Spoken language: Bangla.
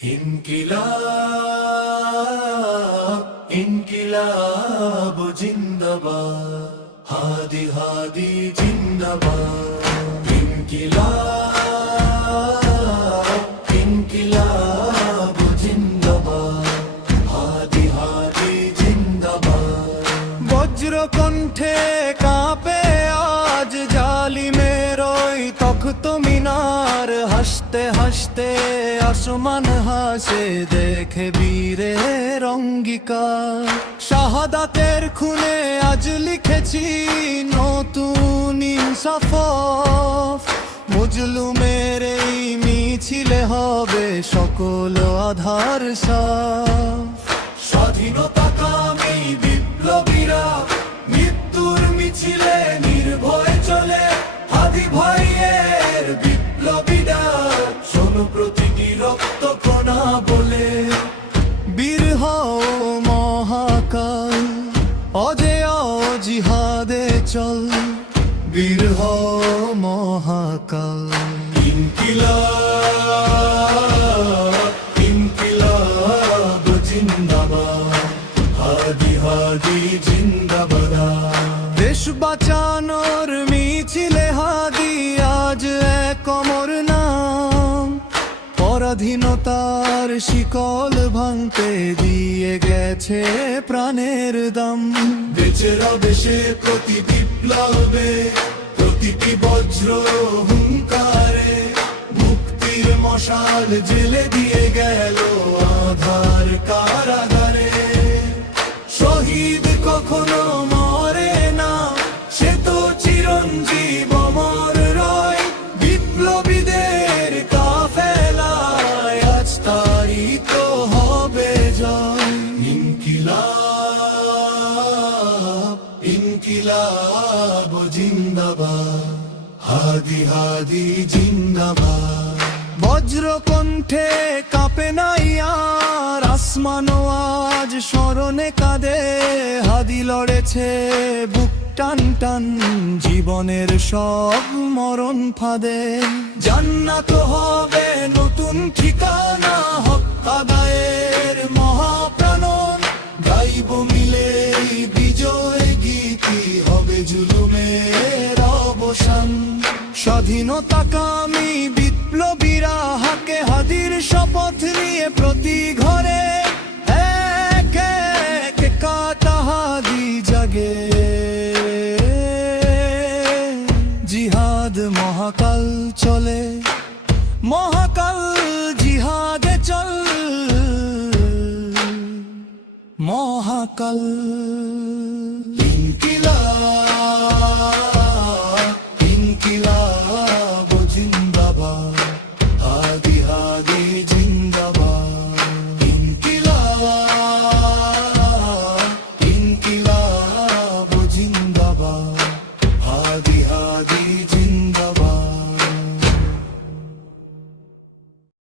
ইনকিলাব ইনকিলাব জিন্দাবাদ, হাদি হাদি জিন্দাবাদ। ইনকিলাব ইনকিলাব জিন্দাবাদ, হাদি হাদি জিন্দাবাদ। বজ্র কণ্ঠে কাঁপে আজ জালিমের ওই তখ্ত মিনার, হাসতে হাসতে আসমান হাসে দেখে বীরের অঙ্গীকার। শাহাদাতের খুনে আজ লিখেছি নতুন ইনসাফ, মজলুমের এই মিছিলে হবে সকল আধার সাফ। স্বাধীনতা কামী বিপ্লবীরা মৃত্যুর মিছিলে নির্ভয়ে চলে, হাদি ভাইয়ের বিপ্লবী ডাক শোনো প্রতিটি রক্ত কণা বলে। বীর হও মহাকাল, অজেয় জিহাদে চল, বীর হও মহাকাল। ইনকিলাব ইনকিলাব জিন্দাবাদ, হাদি হাদি জিন্দাবাদ। দেশ বাঁচানোর মিছিলে হাদি আজ এক অমর নাম, পরাধীনতার শিকল ভাঙতে দিয়ে গেছে প্রাণের দাম। বেঁচে রবে সে প্রতি বিপ্লবে, প্রতিটি বজ্র হুঙ্কারে, মুক্তির মশাল জেলে দিয়ে গেল আধার কারাগারে। শহীদ কখনো মরে না, সে তো চিরঞ্জীব অমর রয়, বিপ্লবীদের কাফেলায় আজ তারই তো হবে জয়। ইনকিলাব ইনকিলাব জিন্দাবাদ, হাদি হাদি জিন্দাবাদ। বজ্র কণ্ঠে কাঁপে নাই আর আসমান, আজ স্মরণে কাঁদে হাদি লড়েছে বুক টান টান জীবনের সব মরণ ফাঁদে। জান্নাত হবে নতুন ঠিকানা, হক আদায়ের মহাপ্রাণন, গাইব মিলে বিজয় গীতি, হবে জুলুমের অবসান। স্বাধীনতা কামী বিপ্লবীরা হাকে হাদির শপথ নিয়ে প্রতি ঘরে এক এক কাটা হাদি জাগে। জিহাদ মহাকাল চলে, মহাকাল জিহাদে চল, মহাকাল। ইনকিলাব ইনকিলাব জিন্দাবাদ, হাদি হাদি জিন্দাবাদ। ইনকিলাব ইনকিলাব জিন্দাবাদ, হাদি হাদি জিন্দাবাদ।